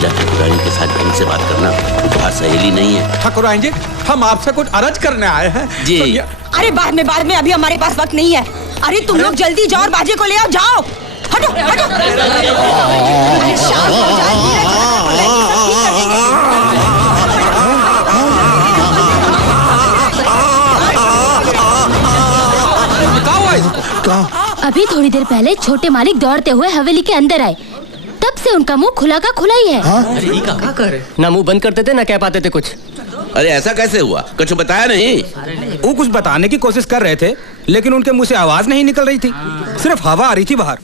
नीला ठाकुरानी के साथ ढंग से बात करना तुम्हारा सहेली नहीं है। ठाकुरानी जी, हम आपसे कुछ अर्ज करने आए हैं जी। अरे बाद में, अभी हमारे पास वक्त नहीं है। अरे तुम लोग जल्दी जाओ और बाजे को ले आओ, जाओ। हटो हटो। शांत हो जाओ, अभी थोड़ी देर पहले छोटे मालिक दौड़ते हुए हवेली के अंदर आए, तब से उनका मुंह खुला का खुला ही है। क्या कर रहे? ना मुंह बंद करते थे ना कह पाते थे कुछ। अरे ऐसा कैसे हुआ? कुछ बताया नहीं? वो कुछ बताने की कोशिश कर रहे थे, लेकिन उनके मुंह से आवाज नहीं निकल रही थी, सिर्फ हवा आ रही थी बाहर।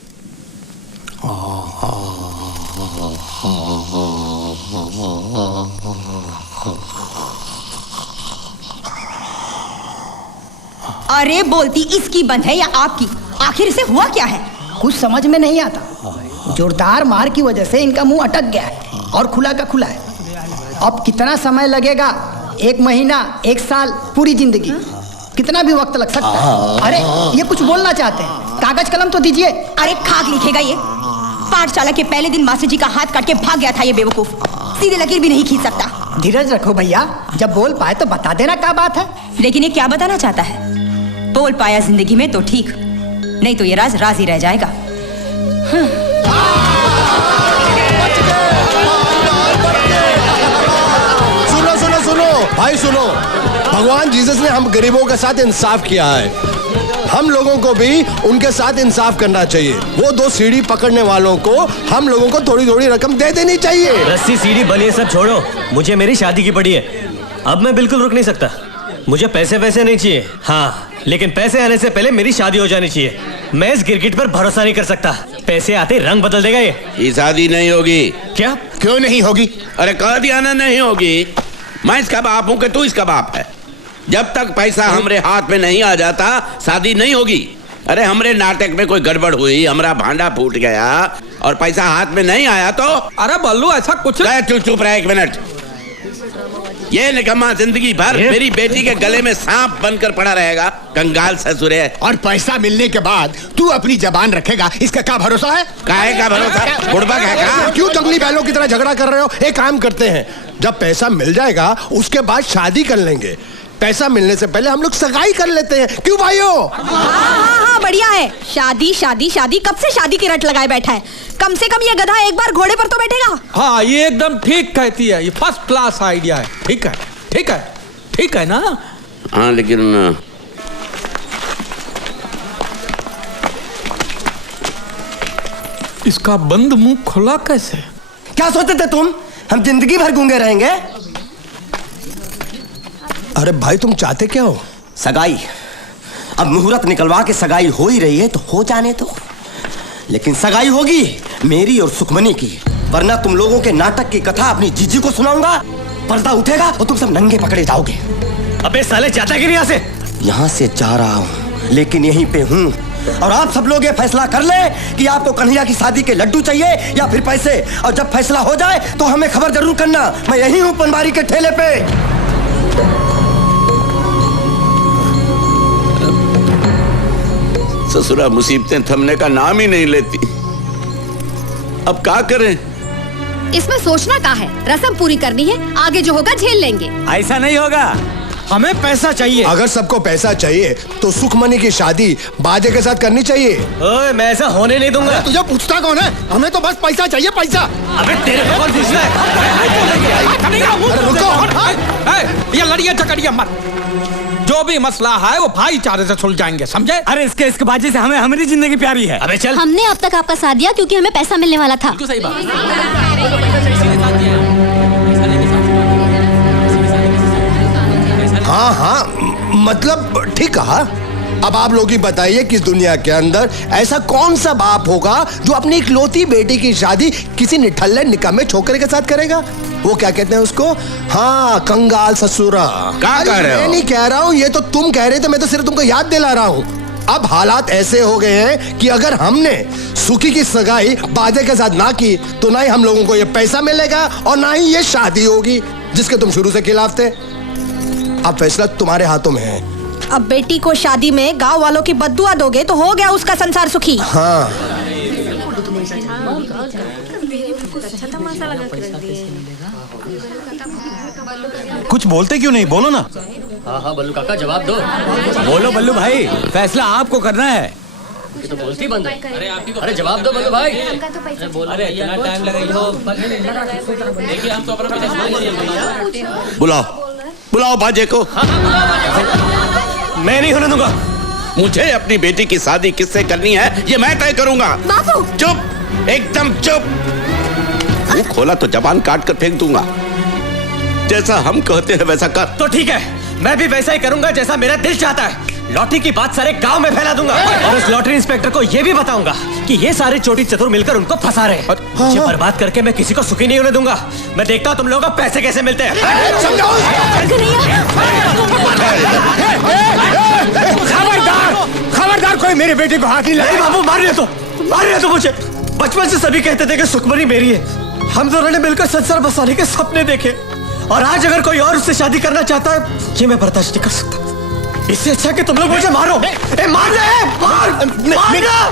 अरे बोलती इसकी बंद है या आपकी? आखिर इसे हुआ क्या है? कुछ समझ में नहीं आता। जोरदार मार की वजह से इनका मुंह अटक गया है और खुला का खुला है। अब कितना समय लगेगा? 1 महीना, 1 साल, पूरी जिंदगी, कितना भी वक्त लग सकता है। अरे ये कुछ बोलना चाहते हैं, कागज कलम तो दीजिए। अरे खाक लिखेगा ये? पाठशाला के पहले दिन मास्टर जी का हाथ काट के भाग गया था ये बेवकूफ, सीधे लकीर भी नहीं खींच सकता। धीरज रखो भैया, जब बोल पाए तो बता देना क्या बात है। लेकिन ये क्या बताना चाहता है? बोल पाया जिंदगी में तो ठीक, नहीं तो ये राज राज ही रह जाएगा। सुनो सुनो सुनो भाई सुनो, भगवान जीसस ने हम गरीबों के साथ इंसाफ किया है, हम लोगों को भी उनके साथ इंसाफ करना चाहिए। वो 2 सीढ़ी पकड़ने वालों को हम लोगों को थोड़ी थोड़ी रकम दे देनी चाहिए। रस्सी सीढ़ी बलिए सब छोड़ो, मुझे मेरी शादी की पड़ी है। अब मैं बिल्कुल रुक नहीं सकता। मुझे पैसे वैसे नहीं चाहिए, हाँ, लेकिन पैसे आने से पहले मेरी शादी हो जानी चाहिए। मैं इस गिरगिट पर भरोसा नहीं कर सकता, पैसे आते रंग बदल देगा ये। शादी नहीं होगी। क्या? क्यों नहीं होगी? अरे कह दिया ना नहीं होगी। मैं इसका बाप हूं कि तू इसका बाप है। जब तक पैसा हमरे हाथ में नहीं आ जाता शादी नहीं होगी। अरे हमरे नाटक में कोई गड़बड़ हुई, हमारा भांडा फूट गया और पैसा हाथ में नहीं आया तो? अरे बल्लू ऐसा कुछ। चुप रहा 1 मिनट। ये निकम्मा जिंदगी भर मेरी बेटी के गले में सांप बनकर पड़ा रहेगा, कंगाल ससुर है। और पैसा मिलने के बाद तू अपनी जबान रखेगा, इसका क्या भरोसा है? काहे का भरोसा? बुड़बक है का? क्यों जंगली बैलों की तरह झगड़ा कर रहे हो? एक काम करते हैं, जब पैसा मिल जाएगा उसके बाद शादी कर लेंगे। पैसा मिलने से पहले हम लोग सगाई कर लेते हैं, क्यों भाइयों? हाँ, बढ़िया है। शादी शादी शादी, कब से शादी की रट लगाए बैठा है। कम से कम ये गधा एक बार घोड़े पर तो बैठेगा। हाँ, ये एकदम ठीक कहती है, ये फर्स्ट क्लास आइडिया है। ठीक है, ठीक है, ठीक है ना? हाँ, लेकिन इसका बंद मुंह खुला कैसे? क्या सोचते थे तुम, हम जिंदगी भर गूंगे रहेंगे? अरे भाई तुम चाहते क्या हो? सगाई। अब मुहूर्त निकलवा के सगाई हो ही रही है तो हो जाने दो, लेकिन सगाई होगी मेरी और सुखमनी की, वरना तुम लोगों के नाटक की कथा अपनी जीजी को सुनाऊंगा, पर्दा उठेगा और तुम सब नंगे पकड़े जाओगे। अबे साले जाता कि नहीं यहाँ से? यहाँ से जा रहा हूँ, लेकिन यहीं पे हूँ। और आप सब लोग ये फैसला कर ले कि आपको कन्हैया की शादी के लड्डू चाहिए या फिर पैसे, और जब फैसला हो जाए तो हमें खबर जरूर करना। मैं यहीं हूँ पनवारी के ठेले पे। ससुरा मुसीबतें थमने का नाम ही नहीं लेती। अब क्या करें? इसमें सोचना क्या है, रस्म पूरी करनी है, आगे जो होगा झेल लेंगे। ऐसा नहीं होगा, हमें पैसा चाहिए। अगर सबको पैसा चाहिए तो सुखमनी की शादी बाजे के साथ करनी चाहिए। ओए, मैं ऐसा होने नहीं दूंगा। तुझे पूछता कौन है? हमें तो बस पैसा चाहिए, पैसा। अबे तेरे को कौन पूछना है? ये लड़िया झगड़िया मत, जो भी मसला है वो भाईचारे से सुलझाएंगे, समझे? अरे इसके बाजी से हमें हमारी जिंदगी प्यारी है। अबे चल। हमने अब तक आपका साथ दिया क्योंकि हमें पैसा मिलने वाला था। सही बात। हाँ हाँ, मतलब ठीक कहा। अब आप लोग ही बताइए कि इस दुनिया के अंदर ऐसा कौन सा बाप होगा जो अपनी इकलौती बेटी की शादी किसी निठल्ले निकम्मे छोकरे के साथ करेगा? वो क्या कहते हैं उसको? हाँ, कंगाल ससुरा। क्या कह रहे हो? मैं नहीं कह रहा हूँ, ये तो तुम कह रहे थे, मैं तो सिर्फ तुमको याद दिला रहा हूँ। अब हालात ऐसे हो गए हैं कि अगर हमने सुखी की सगाई बाजे के साथ ना की तो ना ही हम लोगों को ये पैसा मिलेगा और ना ही ये शादी होगी जिसके तुम शुरू से खिलाफ थे। अब फैसला तुम्हारे हाथों में है। अब बेटी को शादी में गांव वालों की बद्दुआ दोगे तो हो गया उसका संसार सुखी। हाँ, कुछ बोलते क्यों नहीं, बोलो ना। हाँ हाँ बल्लू काका जवाब दो। बोलो बल्लू भाई, फैसला आपको करना है। ये तो बोलती बंद है। अरे जवाब दो बल्लू भाई। अरे इतना टाइम लगेगा। बुलाओ बुलाओ बाजे को। मैं नहीं होने दूंगा। मुझे अपनी बेटी की शादी किससे करनी है ये मैं तय करूंगा। बाबू चुप, एकदम चुप। मुंह खोला तो जबान काट कर फेंक दूंगा। जैसा हम कहते हैं वैसा कर। तो ठीक है, मैं भी वैसा ही करूंगा जैसा मेरा दिल चाहता है। लॉटरी की बात सारे गांव में फैला दूंगा और उस लॉटरी इंस्पेक्टर को ये भी बताऊंगा कि ये सारे चोटी चतुर मिलकर उनको फंसा रहे हैं। मुझे बर्बाद करके मैं किसी को सुखी नहीं होने दूंगा। मैं देखता हूँ तुम लोगों को पैसे कैसे मिलते हैं। खबरदार, कोई मेरे बेटे को हाथ नहीं नहीं बाबू, मार रहे तो मुझे। बचपन से सभी कहते थे कि सुखमनी मेरी है। हम दोनों ने मिलकर संसार बसाने के सपने देखे और आज अगर कोई और उससे शादी करना चाहता है ये मैं बर्दाश्त नहीं कर सकता। इससे अच्छा कि तुम लोग मुझे मारो। मार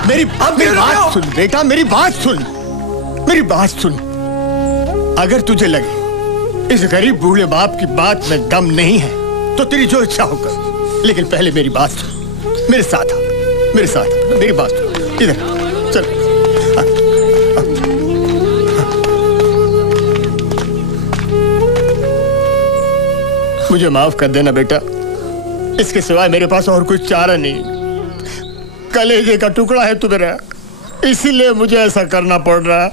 मेरी बात सुन बेटा, मेरी बात सुन। अगर तुझे लगे इस गरीब बूढ़े बाप की बात में दम नहीं है तो तेरी जो इच्छा हो कर, लेकिन पहले मेरी बात सुन। मेरे साथ मेरी बात सुन। इधर चल। मुझे माफ कर देना बेटा, इसके सिवाय मेरे पास और कुछ चारा नहीं। कलेजे का टुकड़ा है तू मेरा, इसीलिए मुझे ऐसा करना पड़ रहा है।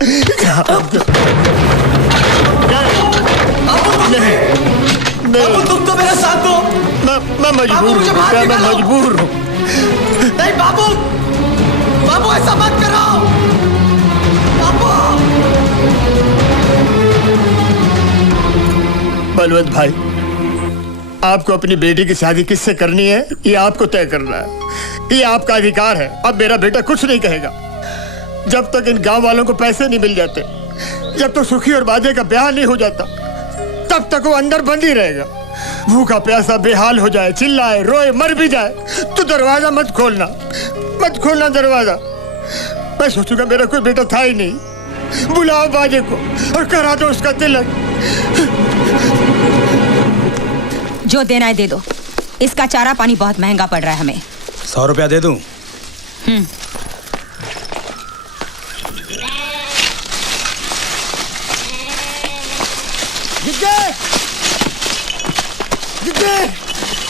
बाबू तुम तो मेरा साथ दो। मैं मजबूर हूँ। नहीं बाबू ऐसा मत करो। बाबू बलवंत भाई, आपको अपनी बेटी की शादी किससे करनी है ये आपको तय करना है। ये आपका अधिकार है। अब मेरा बेटा कुछ नहीं कहेगा जब तक इन गांव वालों को पैसे नहीं मिल जाते, जब तक सुखी और बाजे का ब्याह नहीं हो जाता, तब तक वो अंदर बंद ही रहेगा। भूखा प्यासा बेहाल हो जाए, चिल्लाए, रोए, मर भी जाए तो दरवाजा मत खोलना दरवाजा। मैं सोचूंगा मेरा कोई बेटा था ही नहीं। बुलाओ बाजे को और करा दो उसका तिलक। जो देना है दे दो। इसका चारा पानी बहुत महंगा पड़ रहा है हमें। 100 रुपया दे दूं?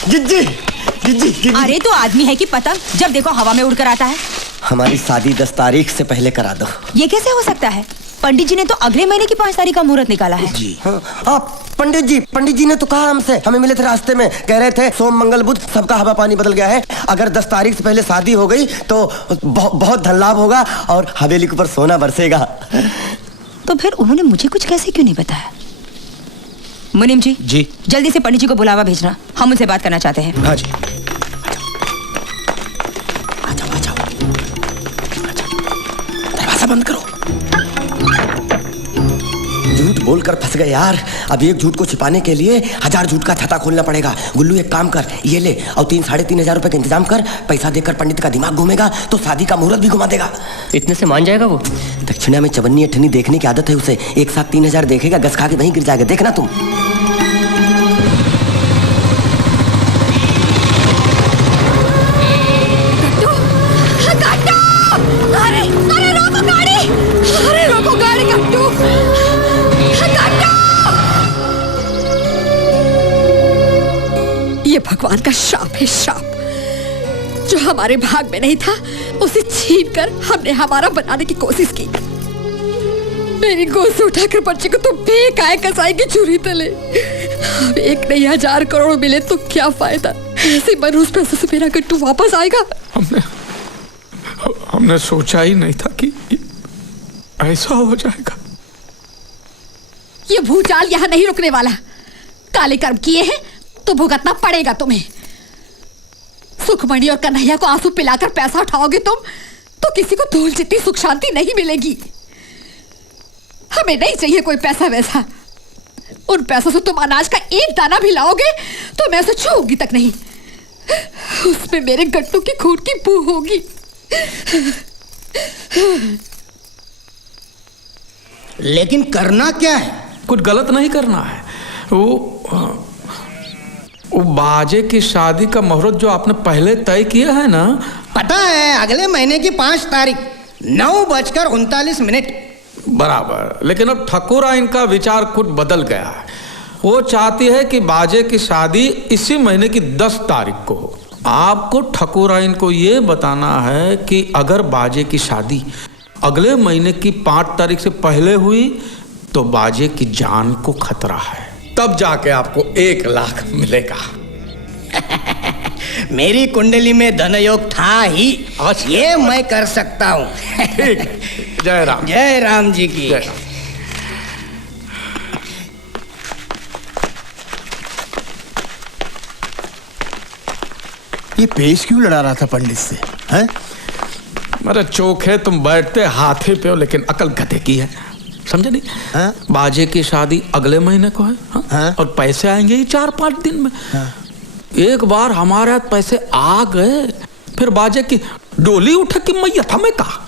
जिज्जी। अरे तो आदमी है कि पतंग, जब देखो हवा में उड़कर आता है। हमारी शादी 10 तारीख से पहले करा दो। ये कैसे हो सकता है? पंडित जी ने तो अगले महीने की 5 तारीख का मुहूर्त निकाला है। जी हाँ, आप पंडित जी ने तो कहा हमसे, हमें मिले थे रास्ते में, कह रहे थे सोम मंगल बुध सबका हवा पानी बदल गया है। अगर 10 तारीख से पहले शादी हो गई तो बहुत धन लाभ होगा और हवेली के ऊपर सोना बरसेगा। तो फिर उन्होंने मुझे कुछ कैसे क्यों नहीं बताया? मुनीम जी, जल्दी से पंडित जी को बुलावा भेजना, हम उनसे बात करना चाहते हैं। हाँ जी। दरवाजा बंद करो। झूठ बोलकर फंस गए यार। अब एक झूठ को छिपाने के लिए 1000 झूठ का छाता खोलना पड़ेगा। गुल्लू एक काम कर, ये ले और 3-3.5 हजार रुपए का इंतजाम कर। पैसा देकर पंडित का दिमाग घूमेगा तो शादी का मुहूर्त भी घुमा देगा। इतने से मान जाएगा वो? दक्षिणा में चवन्नी अठन्नी देखने की आदत है उसे। एक साथ 3 हजार देखेगा, गस खा के वहीं गिर जाएगा। देखना तुम। रोको गाड़ी कट्टू। ये भगवान का श्राप है, श्राप। जो हमारे भाग में नहीं था उसे छीन कर हमने हमारा बनाने की कोशिश की। मेरी गोद से उठाकर बच्चे को तो बेकाय कसाई की छुरी तले। अब 1 नहीं 1000 करोड़ मिले तो क्या फायदा? ऐसे मरूज पैसे से मेरा कट्टू वापस आएगा? हमने सोचा ही नहीं था कि ऐसा हो जाएगा। ये भूचाल यहाँ नहीं रुकने वाला। काले कर्म किए हैं तो भुगतना पड़ेगा तुम्हें। सुखमणि और कन्हैया को आंसू पिलाकर पैसा उठाओगे तुम तो किसी को धूल जितनी सुख शांति नहीं मिलेगी। हमें नहीं चाहिए कोई पैसा वैसा। उन पैसों से तुम अनाज का एक दाना भी लाओगे तो मैं उसे छूऊंगी तक नहीं। उसमें मेरे गट्टू की खून की बू होगी। लेकिन करना क्या है? कुछ गलत नहीं करना है। वो बाजे की शादी का मुहूर्त जो आपने पहले तय किया है ना, पता है, अगले महीने की 5 तारीख 9:39। बराबर। लेकिन अब ठाकुराइन का विचार कुछ बदल गया है। वो चाहती है कि बाजे की शादी इसी महीने की 10 तारीख को हो। आपको ठाकुराइन को ये बताना है कि अगर बाजे की शादी अगले महीने की 5 तारीख से पहले हुई तो बाजे की जान को खतरा है। तब जाके आपको 1 लाख मिलेगा। मेरी कुंडली में धनयोग था ही, ये मैं कर सकता हूँ। ठीक है। जय राम। जय राम जी की। जय राम। ये पेश क्यों लड़ा रहा था पंडित से? हैं? मेरे चोखे, तुम बैठते हाथे पे हो लेकिन अकल गधे की है, समझे नहीं? हाँ? बाजे की शादी अगले महीने को है। हाँ? हाँ? और पैसे आएंगे ही 4-5 दिन में। हाँ? एक बार हमारे हाथ पैसे आ गए, फिर बाजे की डोली उठ के मैया था मैं कहा,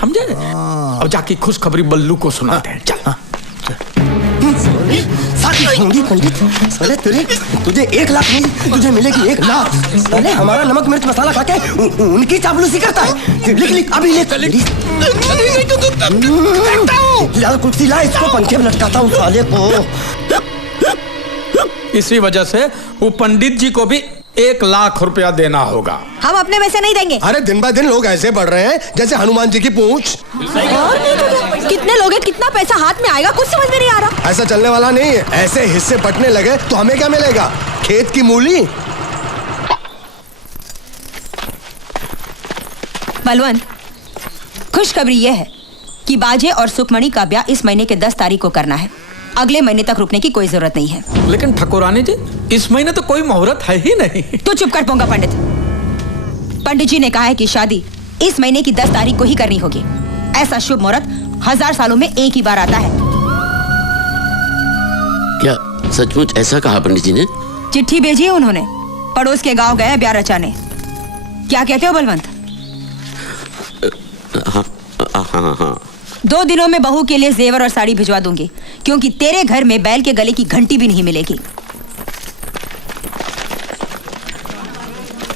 समझे? अब जाके खुशखबरी बल्लू को सुनाते हैं। चल। पंडित, साले तुझे 1 लाख नहीं, तुझे मिलेगी 1 लाख। साले हमारा नमक मिर्च मसाला खा के उनकी चापलूसी करता है। लिख अभी लिख। लाल कुर्सी ला, इसको पंखे में लटकाता हूँ साले को। इसी वजह से वो पंडित जी को भी 1 लाख रुपया देना होगा। हम अपने में से नहीं देंगे। अरे दिन ब दिन लोग ऐसे बढ़ रहे हैं जैसे हनुमान जी की पूंछ। कितने लोग हैं, कितना पैसा हाथ में आएगा, कुछ समझ में नहीं आ रहा। ऐसा चलने वाला नहीं है। ऐसे हिस्से बंटने लगे तो हमें क्या मिलेगा? खेत की मूली। बलवंत, खुशखबरी यह है कि बाजे और सुखमणि का ब्याह इस महीने के 10 तारीख को करना है। अगले महीने तक रुकने की कोई जरूरत नहीं है। लेकिन ठाकुरानी जी, इस महीने तो कोई मुहूर्त है ही नहीं। तो चुप कर पोंगा पंडित। पंडित जी ने कहा है कि शादी इस महीने की 10 तारीख को ही करनी होगी। ऐसा शुभ मुहूर्त 1000 सालों में एक ही बार आता है। क्या सचमुच ऐसा कहा पंडित जी ने? चिट्ठी भेजी है उन्होंने। पड़ोस के गांव गया ब्याह रचाने। क्या कहते हो बलवंत? हाँ। 2 दिनों में बहू के लिए जेवर और साड़ी भिजवा दूंगी, क्योंकि तेरे घर में बैल के गले की घंटी भी नहीं मिलेगी।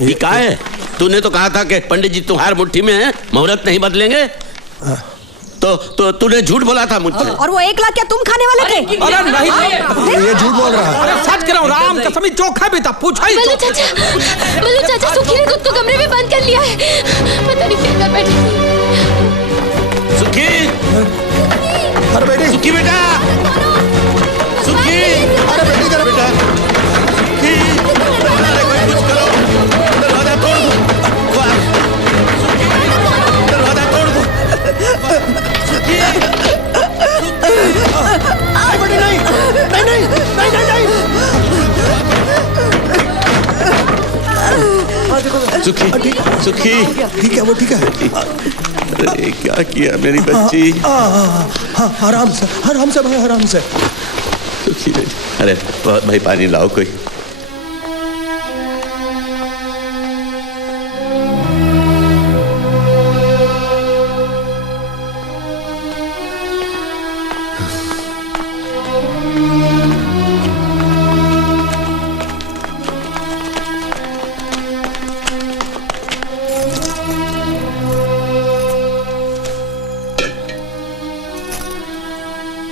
ये क्या है? तूने तो कहा था कि पंडित जी तुम्हारी मुट्ठी में है, मुहूर्त नहीं बदलेंगे। तो तूने झूठ बोला था मुझसे। और वो 1 लाख क्या तुम खाने वाले थे? अरे नहीं, ये झूठ बोल रहा है। अरे सच कह रहा हूँ, राम कसम, चोखा भी था। पूछा ही बल्लू चाचा, सुखी ने खुद को कमरे में बंद कर लिया है। पता नहीं क्या बैठी। सुखी, अरे बेटी, सुखी बेटा, सुखी, अरे बेटी जरा बेटा, सुखी, अरे कोई कुछ करो, दरवाजा तोड़ दो, सुखी, दरवाजा तोड़ दो, सुखी, बेटी नहीं, सुखी, सुखी, ठीक है, वो ठीक है। अरे क्या किया मेरी बच्ची? आराम से भाई, आराम से। सुखी बेटी, अरे भाई पानी लाओ कोई।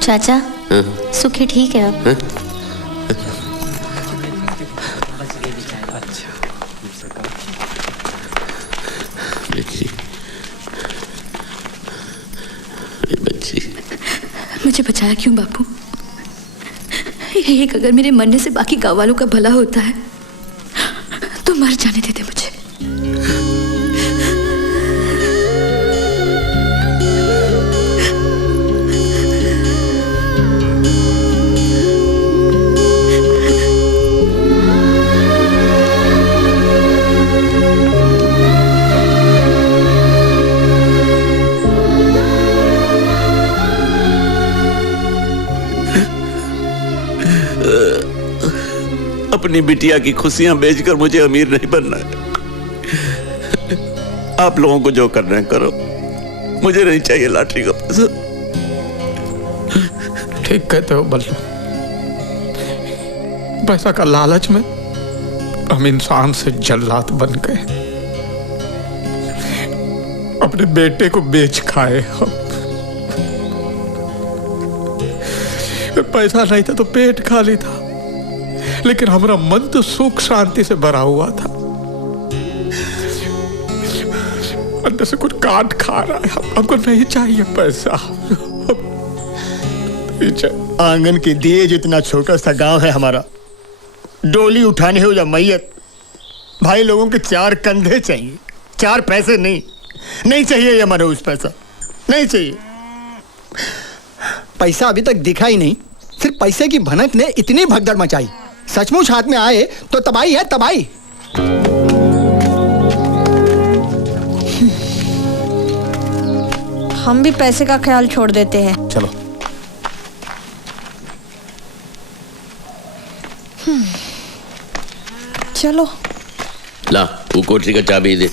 चाचा, सुखी ठीक है अब? बच्ची, मुझे बचाया क्यों बापू? एक अगर मेरे मरने से बाकी गाँव वालों का भला होता है तो मर जाने देते मुझे। अपनी बिटिया की खुशियां बेचकर मुझे अमीर नहीं बनना है। आप लोगों को जो करना है करो, मुझे नहीं चाहिए लॉटरी का पैसा। ठीक कहते हो बल्लू। पैसा का लालच में हम इंसान से जल्लाद बन गए, अपने बेटे को बेच खाए हम। पैसा नहीं था तो पेट खाली था, लेकिन हमारा मन तो सुख शांति से भरा हुआ था। अंदर से कुछ काट खा रहा है। हमको नहीं चाहिए पैसा, नहीं चाहिए। आंगन के दिए जितना छोटा सा गांव है हमारा, डोली उठाने हो या मैयत, भाई लोगों के 4 कंधे चाहिए, 4 पैसे नहीं। नहीं चाहिए ये मनोज पैसा, नहीं चाहिए। पैसा अभी तक दिखा ही नहीं, सिर्फ पैसे की भनक ने इतनी भगदड़ मचाई। सचमुच हाथ में आए तो तबाही है, तबाही। हम भी पैसे का ख्याल छोड़ देते हैं। चलो चलो ला वो कोठरी का चाबी दे।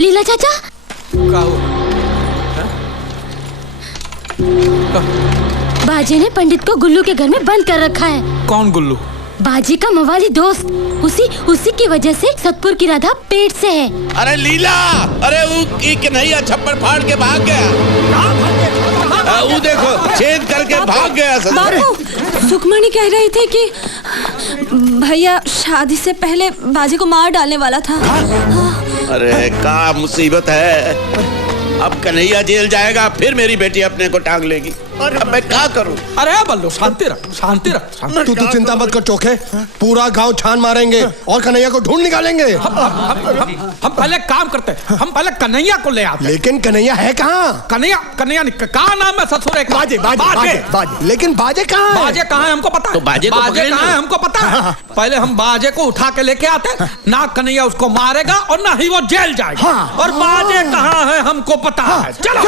लीला चाचा, क्या हुआ? बाजे ने पंडित को गुल्लू के घर में बंद कर रखा है। कौन गुल्लू? बाजी का मवाली दोस्त। उसी की वजह से सतपुर की राधा पेट से है। अरे लीला, अरे वो कन्हैया छप्पर फाड़ के भाग गया। वो देखो छेद करके भाग गया। बाबू, सुखमणि कह रही थी कि भैया शादी से पहले बाजी को मार डालने वाला था। अरे क्या मुसीबत है। अब कन्हैया जेल जाएगा, फिर मेरी बेटी अपने को टांग लेगी। अब मैं क्या करूं? अरे बल्लू शांति रख, शांति रख, शांति। तू चिंता मत कर चोखे, पूरा गांव छान मारेंगे और कन्हैया को ढूंढ निकालेंगे। हम पहले काम करते हैं, हम पहले कन्हैया को ले आते हैं। लेकिन कन्हैया है कहाँ? कन्हैया कहाँ नाम है ससुर? बाजे बाजे। लेकिन बाजे कहाँ है? बाजे कहाँ है हमको पता है। तो बाजे को पकड़े कहाँ है हमको पता है। पहले हम बाजे को उठा के लेके आते हैं, ना कन्हैया उसको मारेगा और ना ही वो जेल जाएगा। और बाजे कहाँ है हमको पता है। चलो।